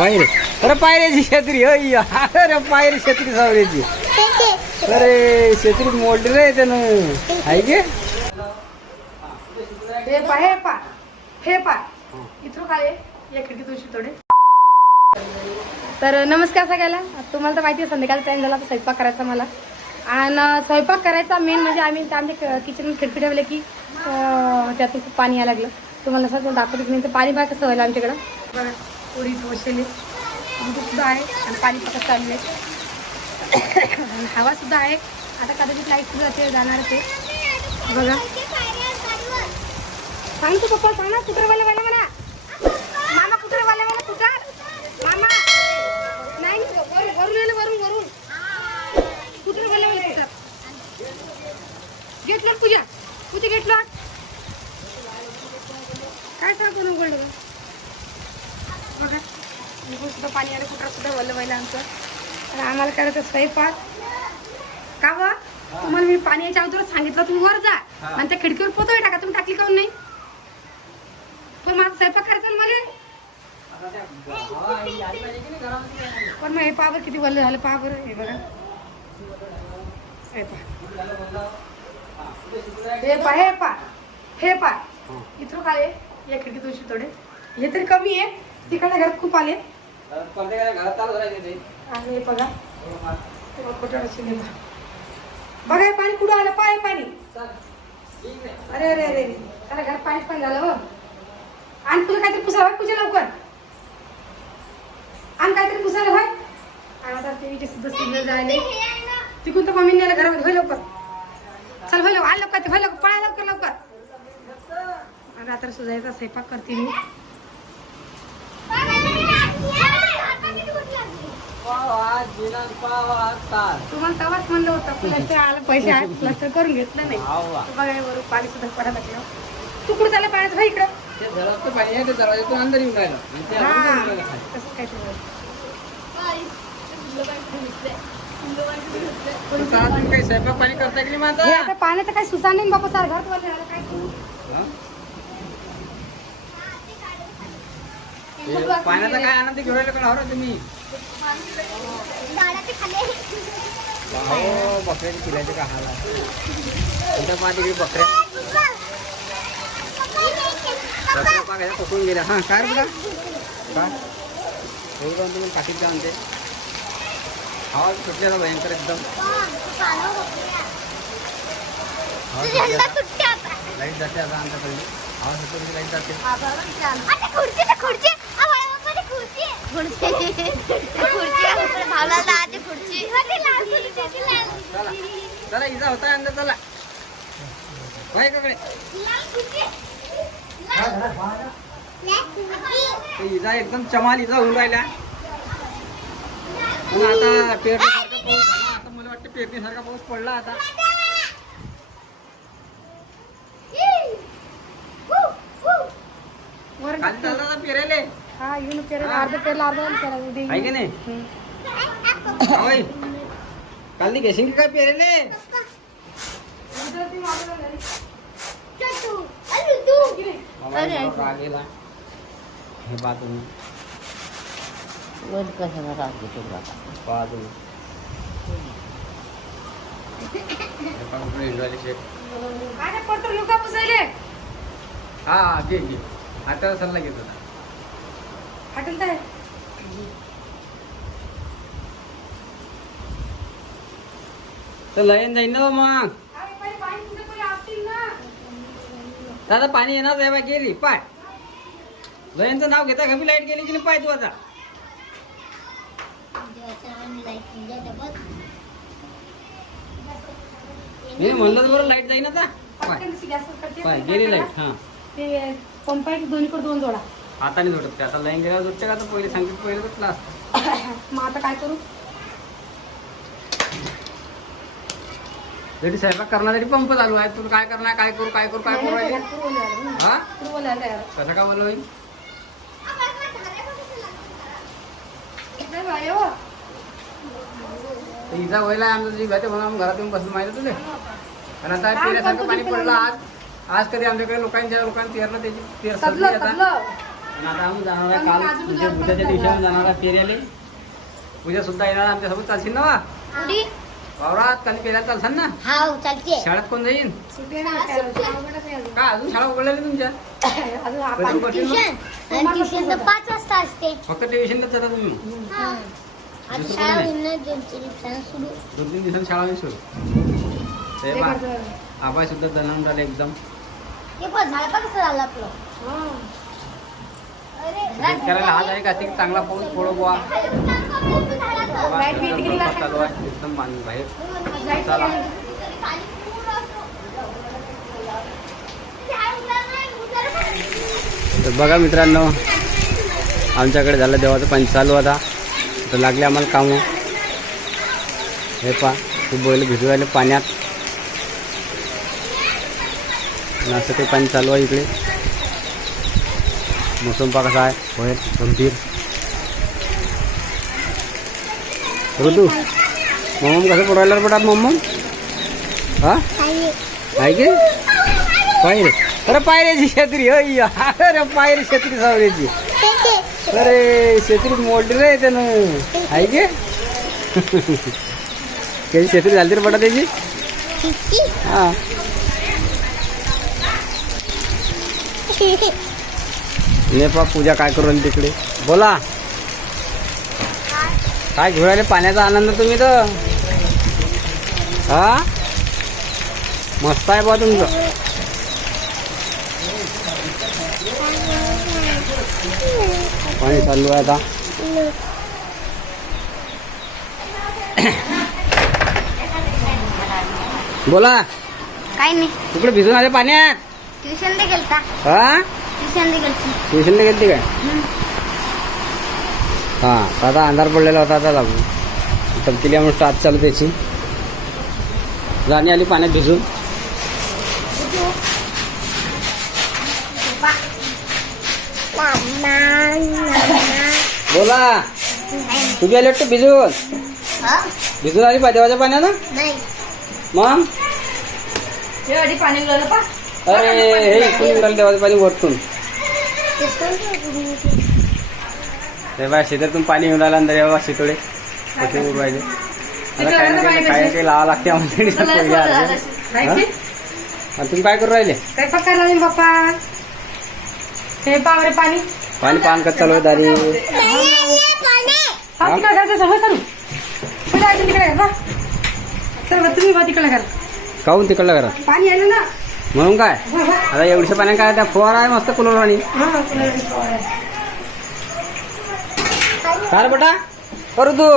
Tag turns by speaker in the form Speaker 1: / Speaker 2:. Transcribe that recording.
Speaker 1: पायरे. अरे पायऱ्याची छत्री होय अरे पायरी छत्री सावऱ्याची अरे छत्री मोडली रे त्यानं. आहे गे.
Speaker 2: हे पा हे पा हे पा. इथं काय आहे? या खिडकीतून शितोडे. तर नमस्कार सगळ्याला. तुम्हाला तर माहिती आहे संध्याकाळचा टाइम झाला तर स्वयंपाक करायचा मला. आणि स्वयंपाक करायचा मेन म्हणजे आम्ही आमच्या किचन खिडकी ठेवले की त्यातून खूप पाणी यायला लागलं. तुम्हाला असं दाखवलं की नाही तर पाणी बघा कसं व्हायला आमच्याकडं. बघा उडी बसलेली सुद्धा आहे आणि पाणी पकत चालू आहे. हवासुद्धा हवा सुद्धा आहे. आता कदाचित लाइट सुद्धा ते जाणार ते बघा. सांग तू पप्पा सांगा ना कुत्र वाले वाले म्हणा मामा कुत्र वाले म्हणा कुठं मामा नाही वरून वरून आलं वरून वरून कुत्र वाले वाले कुठं gate lock Pooja Pooja gate lock काय सांग कोण उघडलं गं? बघा निघून सुद्धा पाणी आलं कुत्रा सुद्धा वल्ल व्हायला आमचं आणि आम्हाला करायचं स्वयंपाक. का बा तुम्हाला मी पाणी याच्या अगोदर सांगितलं तुम्ही वर जा. आणि त्या खिडकीवर पोतोय टाका तुम्ही टाकली काऊन नाही? पण माझा स्वयंपाक करायचा ना मला? पण मग हे पहा बरं किती वल्ल झालं? पहा बरं हे बघा. हे पहा. हे पहा हे पहा. हे पहा. इथं काय या खिडकीतून शितोडे. हे तरी कमी आहे. तिकडल्या घरात खूप आले. बघा. ते कुठं पाणी कुठं आलं? पाय पाणी. अरे अरे अरे. त्याला घरात पाणी पण झालं हो. आणि तुला काहीतरी होय पूजा लवकर? आणि काहीतरी पुसायला होय आणि आता ते इथे सुद्धा सिग्नल जायले. तिकून तर मम्मीने नेलं घरामध्ये. होय लवकर. चल होय लवकर. आलं लवकर होय लवकर. पळा लवकर लवकर. रात्र सुजायचा स्वयंपाक करते मी. तुम्हाला तेव्हाच म्हणलं होतं प्लास्टर आलं पैसे आहेत प्लास्टर करून घेतलं नाही बघा हे वरून पाणी सुद्धा पडायला लागलं तू कुठं चाललं पाण्याचं भाई इकडं
Speaker 1: पाणी आहे ते दरवाजातून अंदर येऊन राहिलं आणि ते अंदर येऊन राहिलं.
Speaker 2: तसं काय ते
Speaker 1: पण चला तुम्ही काही स्वयंपाक पाणी करता की नाही
Speaker 2: हे
Speaker 1: आता?
Speaker 2: पाण्याचं सुसा नाही बाबा सार घरात झालं काय?
Speaker 1: हा? हे पाण्याचा काय आनंद घेऊन राहिले का तुम्ही हो बकऱ्याचे किल्ल्याचे का हाल आहे तुमच्या पाठी बकऱ्या बकऱ्या पाकाच्या पकडून गेल्या हा काय रे बेटा काय एवढं जाऊन तुम्ही पाठीत आणते आवाज सुटलेला भयंकर एकदम लाइट जाते आता आमच्याकडे आवाज सुटतो म्हणजे लाइट जाते चला चला इजा होता अंदर चला इजा एकदम चमाल इजा होऊन राहिल्या पण आता पेरणीसारखा पाऊस झाला आता मला वाटतं पेरणीसारखा पाऊस पडला आता खाली चालला पेरेले
Speaker 2: हा येऊन पेरेल अर्ध पेरलं अर्ध पेरायला उद्या
Speaker 1: आहे की
Speaker 2: येऊन.
Speaker 1: नाही?
Speaker 2: हम्म.
Speaker 1: होय काल घेशील की काय पेरेले हे बाजून
Speaker 3: वर कशाला राग घेतो बाबा
Speaker 1: बाजून हे हा घे घे. हातावर सल्ला घेत. होता
Speaker 2: हॉटेल काय
Speaker 1: तर लयन जाईन ना मग. दादा पाणी येणार आहे बा गेली. पाय. लयनचं नाव घेता कमी लाइट गेली की नाही? पाय तू आता. मी म्हणलं तर बरं लाइट जाईन आता. पाय. गेली
Speaker 2: लाइट?
Speaker 1: हा.
Speaker 2: ते पंप आहे दोन्हीकडे दोन जोडा.
Speaker 1: आता नाही जोडत ते. आता लाईन गेल्यावर जोडते का? आता पहिले सांगितलं पहिले क्लास
Speaker 2: मग आता काय करू?
Speaker 1: जरी स्वयंपाक करण्यासाठी पंप चालू आहे. तुला काय करणार? काय करू? काय करू? काय करू? राहिले?
Speaker 2: हं.
Speaker 1: हा. कसं काय बोललो होईल
Speaker 2: हो.
Speaker 1: तर इजा व्हायला आमचं जी घाते म्हणून आम्ही घरात येऊन बसून माहिती तुले? आणि आता
Speaker 2: करतो
Speaker 1: पाणी पडलं. आज. आज कधी आमच्याकडे लोकांच्या लोकांनी पेरलं त्याची पेर आता. आणि आता आम्ही जाणार आहे काल म्हणजे उद्याच्या दिवशी आम्ही जाणार आहे पेऱ्याले उद्या सुद्धा येणार आमच्यासोबत. चालशील ना वा? वावरात काल पेऱ्याला चालसान ना?
Speaker 3: हाव चालते.
Speaker 1: शाळेत कोण जाईन? का अजून शाळा उघडलेली तुमच्या?
Speaker 2: अजून आपण-
Speaker 1: कधी उघडतील मग?
Speaker 3: ट्युशन. आणि ट्युशन तर पाच वाजता असते.
Speaker 1: फक्त ट्युशनलाच जाता तुम्ही
Speaker 3: आता
Speaker 1: दुसरं
Speaker 3: शाळा
Speaker 1: कोण
Speaker 3: होईल ना दोनशे दिवसानं सुरू.
Speaker 1: दोन तीन दिवसांनी शाळा सुद्धा दणावून राहिले एकदम.
Speaker 3: ते पण झालं का कसं झालं आपलं.
Speaker 2: हा.
Speaker 1: शेतकऱ्याला हात आहे का? ते चांगला पाऊस पडो बुवा? चालू आहे एकदम पाणी बाहेर. चला. तर बघा मित्रांनो आमच्याकडे झालं देवाचं पाणी चालू आता. तर लागले आम्हाला कामं. हे पा ते बैल भिजू राहिले पाण्यात. असं काही पाणी चालू आहे इकडे. मोसम पा कसा आहे बाहेर गंभीर ऋतू मम्मम कसं पडवायला रे पडात मम्मम हा आहे की पायरे अरे पायऱ्याची छत्री होय अरे पायरी छत्री सावऱ्याची अरे छत्री मोडली रे त्यानं आहे की त्याची छत्री झाली रे पडा त्याची हा नेपा पूजा काय करू राहिली तिकडे. बोला. काय घेऊन पाण्याचा आनंद तुम्ही तर. हा? मस्त आहे बा तुमचं. पाणी चालू आहे आता. बोला.
Speaker 3: काय नाही.
Speaker 1: तिकडे भिजून आले पाण्यात.
Speaker 3: ट्युशन गेलता.
Speaker 1: हा? ट्युशनला गेलती. काय? हा आता अंधार पडलेला होता आता लागू. तपकिली म्हणून स्टार्ट चालू त्याची. जाणी आली पाण्यात भिजून. बोला. तुम्ही आले वाटतं भिजून? भिजून आली पा देवाच्या पाण्यानं?
Speaker 3: नाही.
Speaker 1: मग?
Speaker 2: पाणी
Speaker 1: अरे हे इकडून निघालं देवाचं पाणी वरतून. ते बा शेतातून पाणी येऊन राहिलं अंदर यावं शितोडे. कसे उडू राहिले. आता काही ना काही लावा लागते. हा? आणि तुम्ही काय करू राहिले?
Speaker 2: स्वयंपाक करायला लागेल बाप्पा? हे पावरे पाणी.
Speaker 1: पाणी पान कसं चालू आहे दारी?
Speaker 2: हा तिकडे सरू. कुठे आहे तिकडे बा. तुम्ही बा तिकडे
Speaker 1: काहून तिकडलं घरात?
Speaker 2: पाणी आलं ना?
Speaker 1: म्हणून काय. आता एवढ्या पाण्या काय त्या फुवारा आहे मस्त कुलर आणि
Speaker 2: हा.
Speaker 1: काय बेटा करू तू